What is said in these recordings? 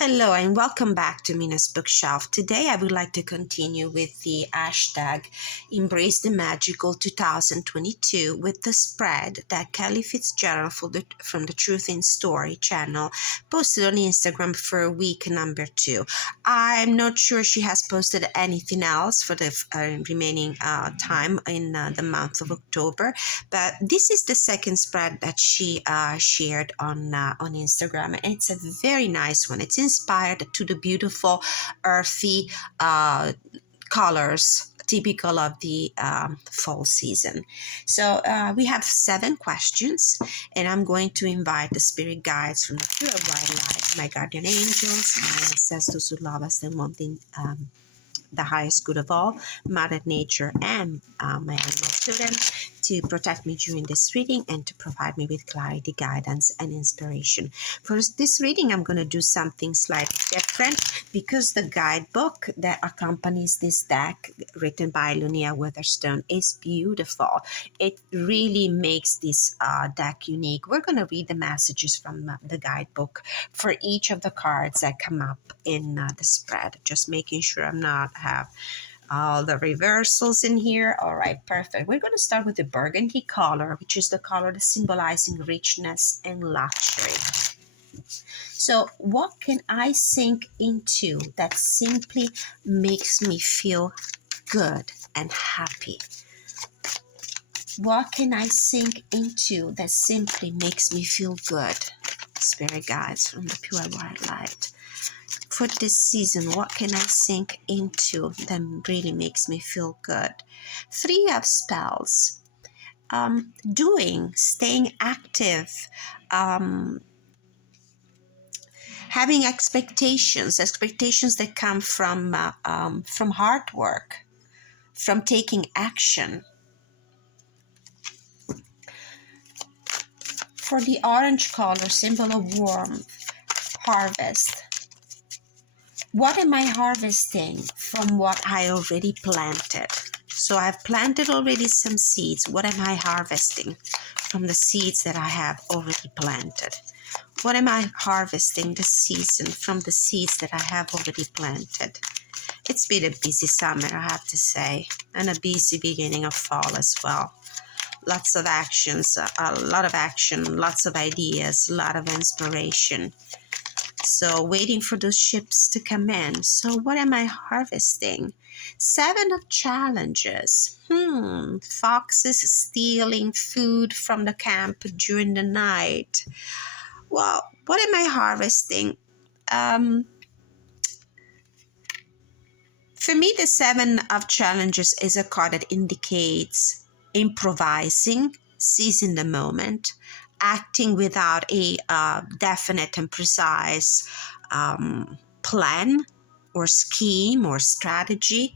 Hello and welcome back to Mina's Bookshelf. Today I would like to continue with the hashtag Embrace the Magical 2022 with the spread that Kelly Fitzgerald from the Truth in Story channel posted on Instagram for week number 2. I'm not sure she has posted anything else for the remaining time in the month of October, but this is the second spread that she shared on Instagram, and it's a very nice one. It's inspired to the beautiful earthy colors typical of the fall season. So we have 7 questions, and I'm going to invite the spirit guides from the pure white light, my guardian angels, my ancestors who love us and want the highest good of all, Mother Nature, and my animal children, to protect me during this reading and to provide me with clarity, guidance, and inspiration. For this reading, I'm going to do something slightly different because the guidebook that accompanies this deck, written by Lunia Witherstone, is beautiful. It really makes this deck unique. We're going to read the messages from the guidebook for each of the cards that come up in the spread, just making sure I'm not have all the reversals in here. All right, perfect. We're going to start with the burgundy color, which is the color that's symbolizing richness and luxury. So what can I sink into that simply makes me feel good and happy? What can I sink into that simply makes me feel good? Spirit guides from the pure white light. For this season, what can I sink into that really makes me feel good? 3 of spells. Staying active, having expectations that come from hard work, from taking action. For the orange color, symbol of warmth, harvest. What am I harvesting from what I already planted? So I've planted already some seeds. What am I harvesting from the seeds that I have already planted? What am I harvesting this season from the seeds that I have already planted? It's been a busy summer, I have to say, and a busy beginning of fall as well. Lots of actions, a lot of action, lots of ideas, a lot of inspiration. So waiting for those ships to come in. So what am I harvesting? 7 of challenges. Foxes stealing food from the camp during the night. Well, what am I harvesting? For me, the 7 of challenges is a card that indicates improvising, seizing the moment, acting without a definite and precise plan or scheme or strategy.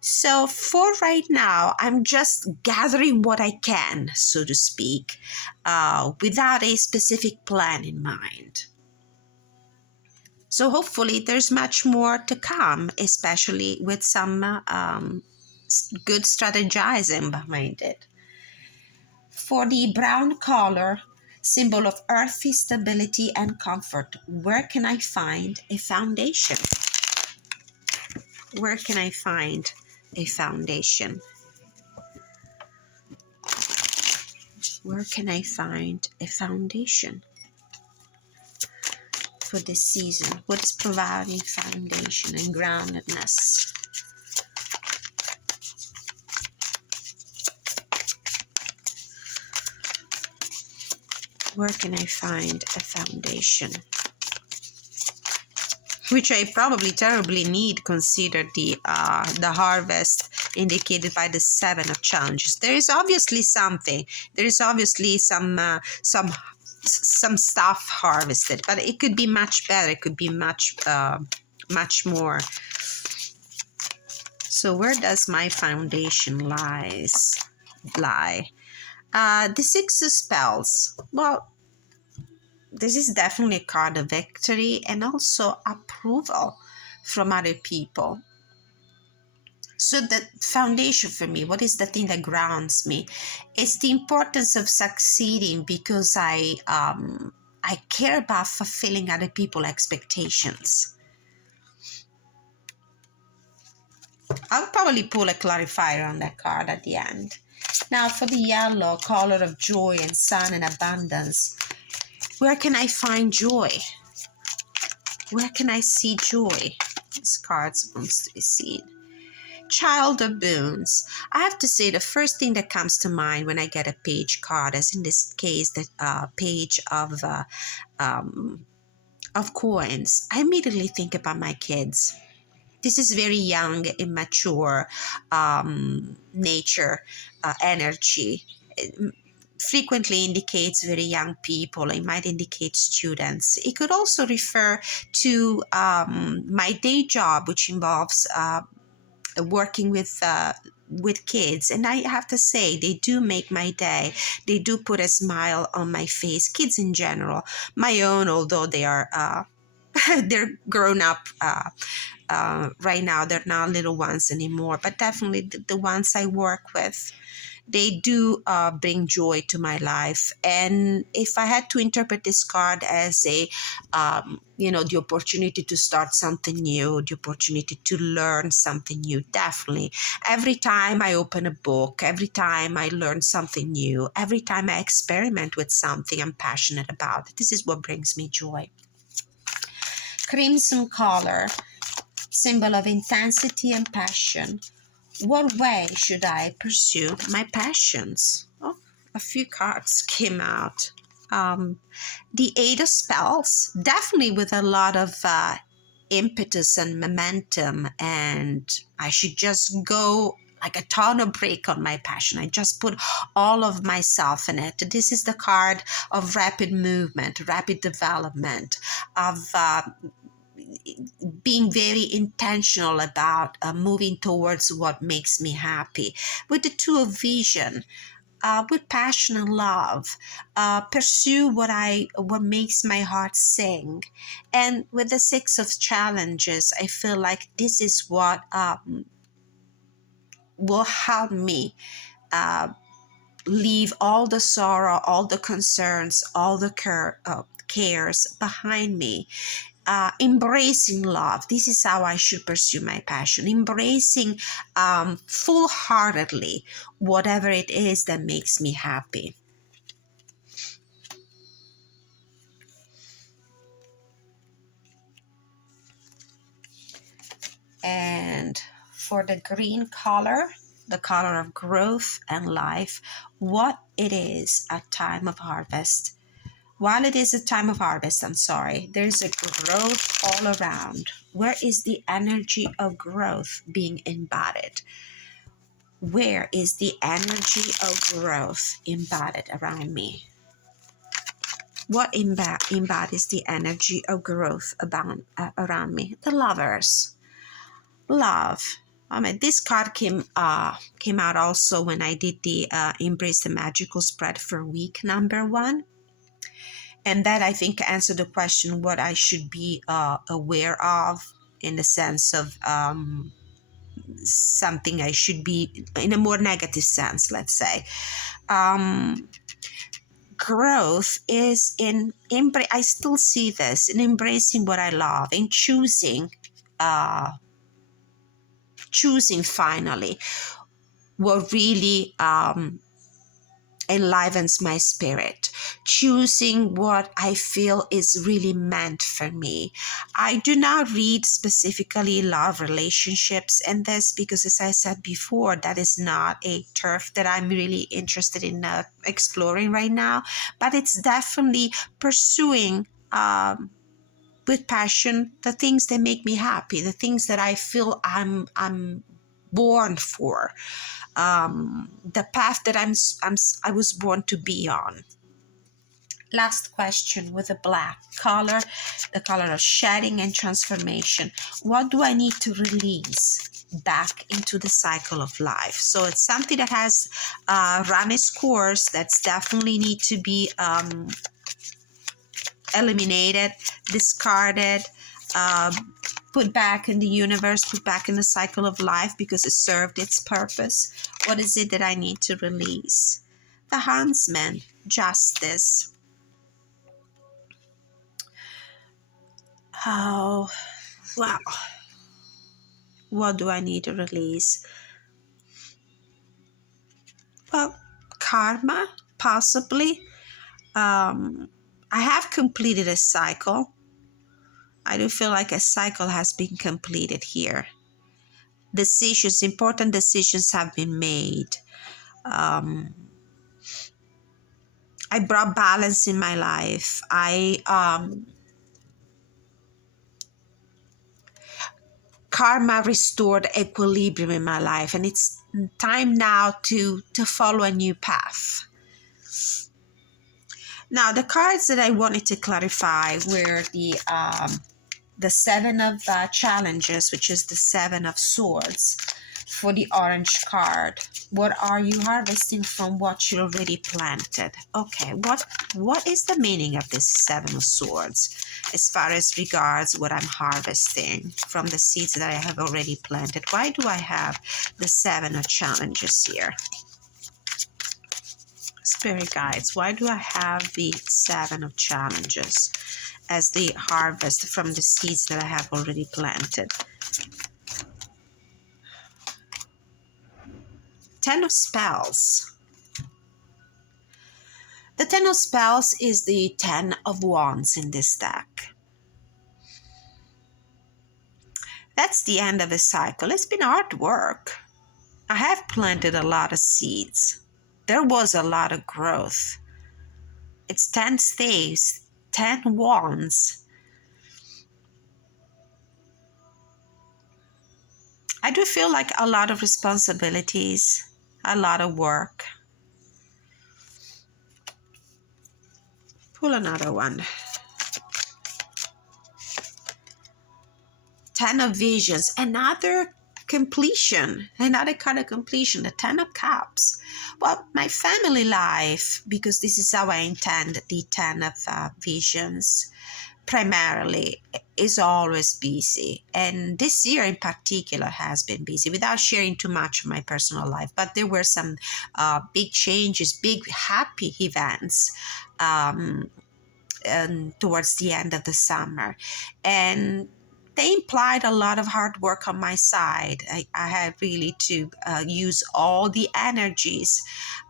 So for right now, I'm just gathering what I can, so to speak, without a specific plan in mind. So hopefully there's much more to come, especially with some good strategizing behind it. For the brown color, symbol of earthy stability and comfort, where can I find a foundation? Where can I find a foundation? Where can I find a foundation for this season? What is providing foundation and groundedness? Where can I find a foundation? Which I probably terribly need, consider the harvest indicated by the 7 of challenges. There is obviously something. There is obviously some stuff harvested, but it could be much better. It could be much more. So where does my foundation lie? The 6 of spells. Well, this is definitely a card of victory and also approval from other people. So the foundation for me, what is the thing that grounds me? It's the importance of succeeding because I I care about fulfilling other people's expectations. I'll probably pull a clarifier on that card at the end. Now for the yellow, color of joy and sun and abundance. Where can I find joy? Where can I see joy? This card wants to be seen. Child of boons. I have to say the first thing that comes to mind when I get a page card, as in this case, the page of coins, I immediately think about my kids. This is very young, immature nature, energy. It frequently indicates very young people. It might indicate students. It could also refer to my day job, which involves working with kids, and I have to say they do make my day. They do put a smile on my face. Kids in general, my own, although they are they're grown up right now, they're not little ones anymore, but definitely the ones I work with, they do bring joy to my life. And if I had to interpret this card as a the opportunity to start something new, the opportunity to learn something new, definitely every time I open a book, every time I learn something new, every time I experiment with something I'm passionate about, this is what brings me joy. Crimson color, symbol of intensity and passion. What way should I pursue my passions? Oh, a few cards came out. The Eight of Spells, definitely with a lot of impetus and momentum, and I should just go like a ton of break on my passion. I just put all of myself in it. This is the card of rapid movement, rapid development, of being very intentional about moving towards what makes me happy. With the Two of Vision, with passion and love, pursue what makes my heart sing. And with the Six of Challenges, I feel like this is what will help me leave all the sorrow, all the concerns, all the cares behind me. Embracing love. This is how I should pursue my passion. Embracing full-heartedly whatever it is that makes me happy. And for the green color, the color of growth and life, what it is a time of harvest. While it is a time of harvest, there's a growth all around. Where is the energy of growth being embodied? Where is the energy of growth embodied around me? What embodies the energy of growth around me? The Lovers. Love. This card came out also when I did the Embrace the Magical spread for week number 1. And that, I think, answered the question what I should be aware of, in the sense of something I should be in a more negative sense, let's say. Growth is in I still see this in embracing what I love, in choosing finally what really enlivens my spirit, choosing what I feel is really meant for me. I do not read specifically love relationships in this because, as I said before, that is not a turf that I'm really interested in exploring right now, but it's definitely pursuing with passion the things that make me happy, the things that I feel I'm born for. The path that I was born to be on. Last question with the black color, the color of shedding and transformation. What do I need to release back into the cycle of life? So it's something that has run its course, that's definitely need to be eliminated, discarded, put back in the universe, put back in the cycle of life because it served its purpose. What is it that I need to release? The Huntsman, justice. Oh, well, what do I need to release? Well, karma, possibly. I have completed a cycle. I do feel like a cycle has been completed here. Decisions, important decisions have been made. Um, I brought balance in my life. Karma restored equilibrium in my life, and it's time now to follow a new path. Now, the cards that I wanted to clarify were the Seven of Challenges, which is the Seven of Swords for the orange card. What are you harvesting from what you already planted? Okay, what is the meaning of this Seven of Swords as far as regards what I'm harvesting from the seeds that I have already planted? Why do I have the Seven of Challenges here? Spirit guides, why do I have the Seven of Challenges as the harvest from the seeds that I have already planted? Ten of Spells. The Ten of Spells is the Ten of Wands in this deck. That's the end of a cycle. It's been hard work. I have planted a lot of seeds. There was a lot of growth. It's 10 staves, 10 wands. I do feel like a lot of responsibilities, a lot of work. Pull another one. 10 of Visions, another completion, another kind of completion, the 10 of Cups. Well, my family life, because this is how I intend the 10 of Visions, primarily is always busy, and this year in particular has been busy, without sharing too much of my personal life. But there were some big changes, big happy events towards the end of the summer, and they implied a lot of hard work on my side. I had really to use all the energies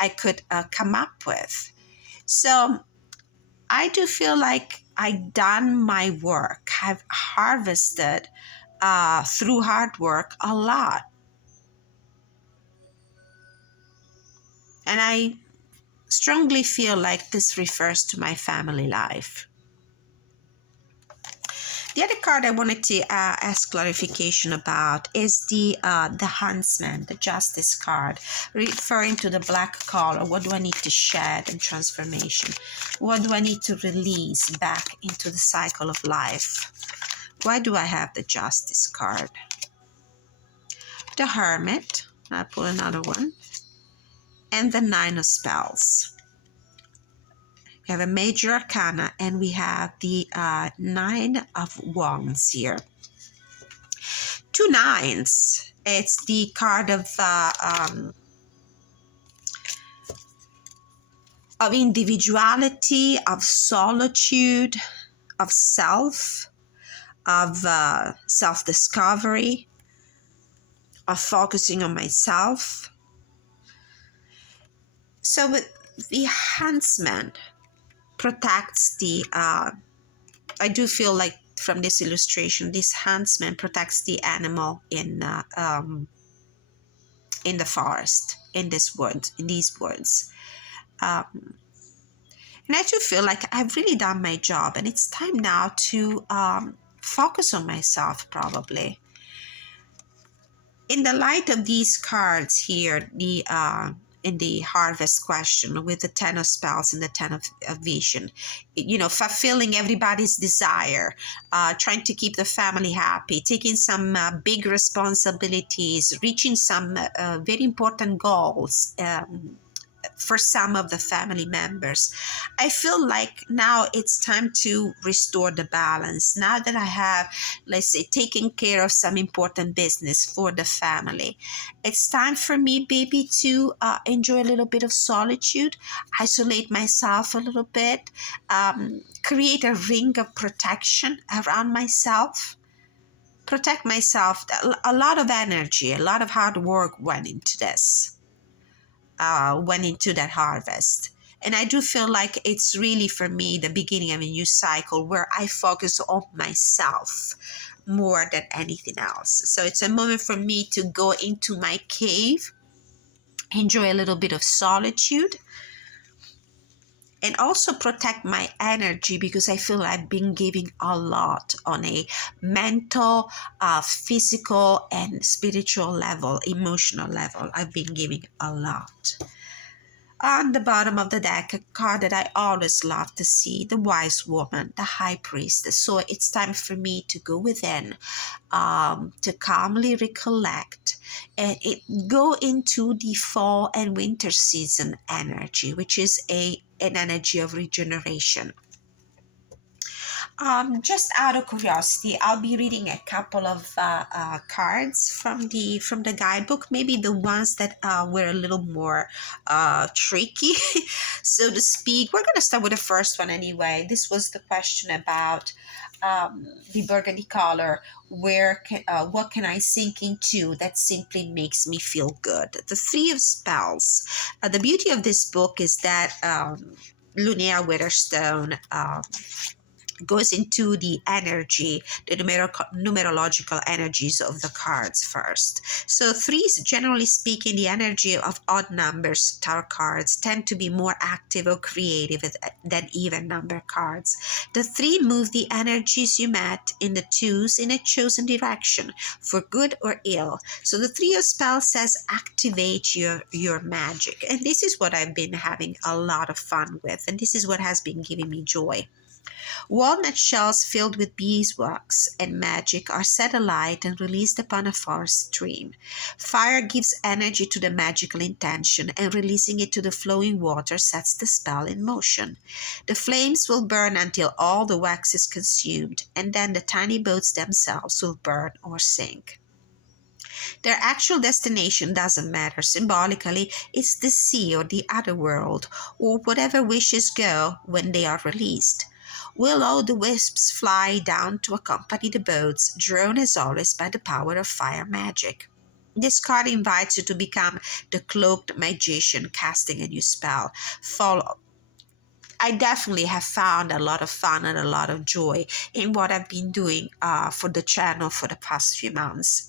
I could come up with. So I do feel like I've done my work. I've harvested through hard work a lot. And I strongly feel like this refers to my family life. The other card I wanted to ask clarification about is the Huntsman, the Justice card, referring to the black color. What do I need to shed in transformation? What do I need to release back into the cycle of life? Why do I have the Justice card? The Hermit. I'll pull another one. And the Nine of Spells. We have a major arcana, and we have the Nine of Wands here. Two nines. It's the card of individuality, of solitude, of self, of self-discovery, of focusing on myself. So with the Huntsman protects the I do feel like from this illustration, this Huntsman protects the animal in the forest, in these woods. And I do feel like I've really done my job, and it's time now to focus on myself, probably. In the light of these cards here, in the harvest question with the Ten of Spells and the Ten of Vision, fulfilling everybody's desire, trying to keep the family happy, taking some big responsibilities, reaching some very important goals, for some of the family members. I feel like now it's time to restore the balance. Now that I have, let's say, taken care of some important business for the family, it's time for me, baby, to enjoy a little bit of solitude, isolate myself a little bit, create a ring of protection around myself. Protect myself. A lot of energy, a lot of hard work went into this, went into that harvest. And I do feel like it's really for me the beginning of a new cycle where I focus on myself more than anything else. So it's a moment for me to go into my cave, enjoy a little bit of solitude, and also protect my energy because I feel I've been giving a lot on a mental, physical, and spiritual level, emotional level. I've been giving a lot. On the bottom of the deck, a card that I always love to see, the wise woman, the high priest. So it's time for me to go within, to calmly recollect and go into the fall and winter season energy, which is an energy of regeneration. Just out of curiosity, I'll be reading a couple of cards from the guidebook. Maybe the ones that were a little more tricky, so to speak. We're gonna start with the first one anyway. This was the question about the burgundy color. What can I sink into that simply makes me feel good? The Three of Spells. The beauty of this book is that Lunia Witherstone goes into the energy, the numerological energies of the cards first. So threes, generally speaking, the energy of odd numbers tarot cards tend to be more active or creative than even number cards. The three move the energies you met in the twos in a chosen direction, for good or ill. So the Three of Spells says activate your magic. And this is what I've been having a lot of fun with. And this is what has been giving me joy. Walnut shells filled with beeswax and magic are set alight and released upon a forest stream. Fire gives energy to the magical intention, and releasing it to the flowing water sets the spell in motion. The flames will burn until all the wax is consumed, and then the tiny boats themselves will burn or sink. Their actual destination doesn't matter. Symbolically, it's the sea or the other world, or whatever wishes go when they are released. Will-o'-the-wisps fly down to accompany the boats, drawn as always by the power of fire magic. This card invites you to become the cloaked magician casting a new spell. I definitely have found a lot of fun and a lot of joy in what I've been doing for the channel for the past few months.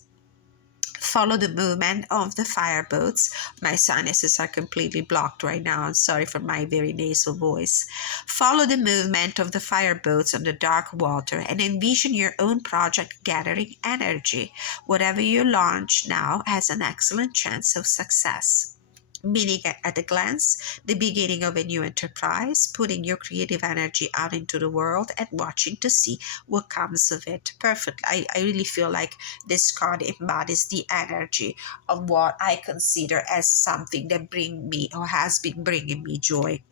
Follow the movement of the fireboats. My sinuses are completely blocked right now. I'm sorry for my very nasal voice. Follow the movement of the fireboats on the dark water and envision your own project gathering energy. Whatever you launch now has an excellent chance of success. Meaning at a glance, the beginning of a new enterprise, putting your creative energy out into the world and watching to see what comes of it. Perfect. I really feel like this card embodies the energy of what I consider as something that bring me or has been bringing me joy.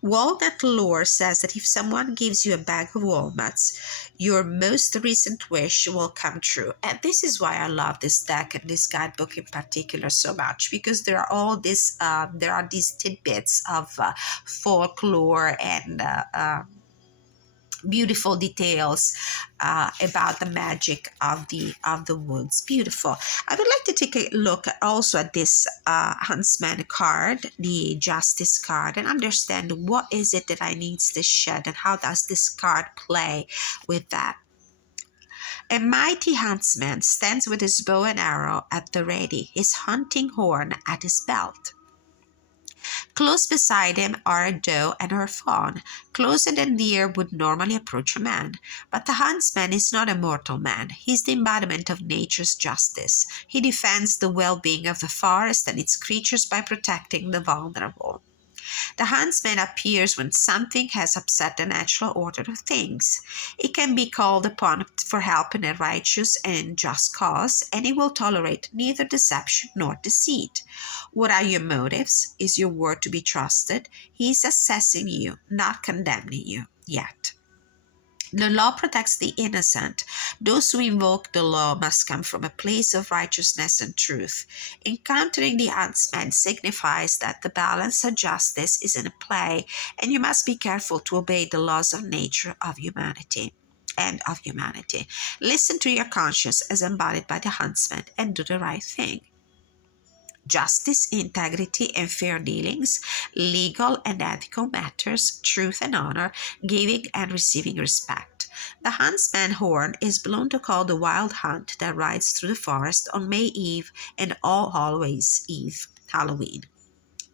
Walnut lore says that if someone gives you a bag of walnuts, your most recent wish will come true. And this is why I love this deck and this guidebook in particular so much, because there are these tidbits of folklore and beautiful details about the magic of the woods. Beautiful. I would like to take a look also at this huntsman card, the justice card, and understand what is it that I need to shed and how does this card play with that. A mighty huntsman stands with his bow and arrow at the ready, his hunting horn at his belt. Close beside him are a doe and her fawn, closer than deer would normally approach a man. But the huntsman is not a mortal man. He is the embodiment of nature's justice. He defends the well-being of the forest and its creatures by protecting the vulnerable. The huntsman appears when something has upset the natural order of things. It can be called upon for help in a righteous and just cause, and it will tolerate neither deception nor deceit. What are your motives? Is your word to be trusted? He is assessing you, not condemning you yet. The law protects the innocent. Those who invoke the law must come from a place of righteousness and truth. Encountering the huntsman signifies that the balance of justice is in play, and you must be careful to obey the laws of nature of humanity. And of humanity. Listen to your conscience as embodied by the huntsman and do the right thing. Justice, integrity, and fair dealings, legal and ethical matters, truth and honor, giving and receiving respect. The huntsman horn is blown to call the wild hunt that rides through the forest on May Eve and All Hallows Eve, Halloween.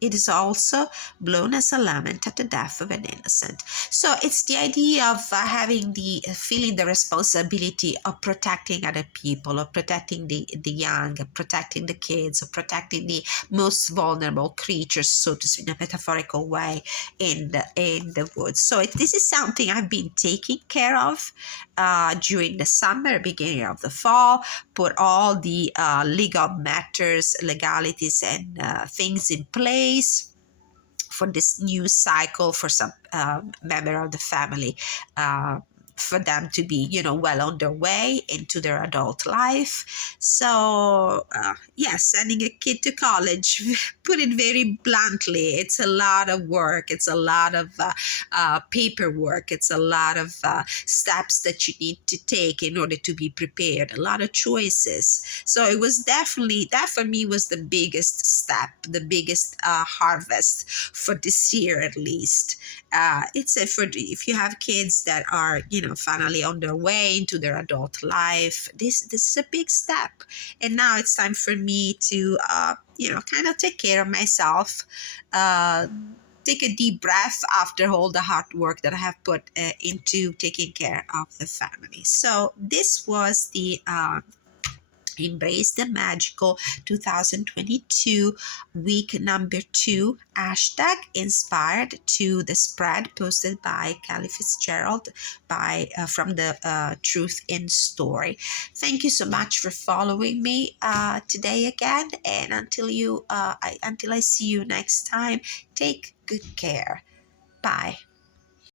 It is also blown as a lament at the death of an innocent. So it's the idea of having the feeling the responsibility of protecting other people, of protecting the young, of protecting the kids, of protecting the most vulnerable creatures, so to speak, in a metaphorical way, in the woods. So this is something I've been taking care of during the summer, beginning of the fall. Put all the legal matters, legalities, and things in place for this new cycle for some member of the family, for them to be, well on their way into their adult life. So, yes, sending a kid to college, put it very bluntly, it's a lot of work. It's a lot of paperwork. It's a lot of steps that you need to take in order to be prepared, a lot of choices. So it was definitely, that for me was the biggest step, the biggest harvest for this year at least. It's a for if you have kids that are finally on their way into their adult life, this is a big step, and now it's time for me to kind of take care of myself, take a deep breath after all the hard work that I have put into taking care of the family. So this was the Embrace the Magical 2022 week number 2 hashtag inspired to the spread posted by Kelly Fitzgerald from the Truth in Story. Thank you so much for following me today again, and until I see you next time, take good care. Bye.